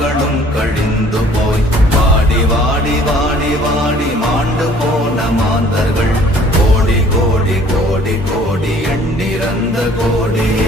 நாட்களும் கழிந்து போய் வாடி வாடி வாடி வாடி மாண்டு போன மாந்தர்கள். கோடி கோடி கோடி கோடி எண்ணிறந்த கோடியே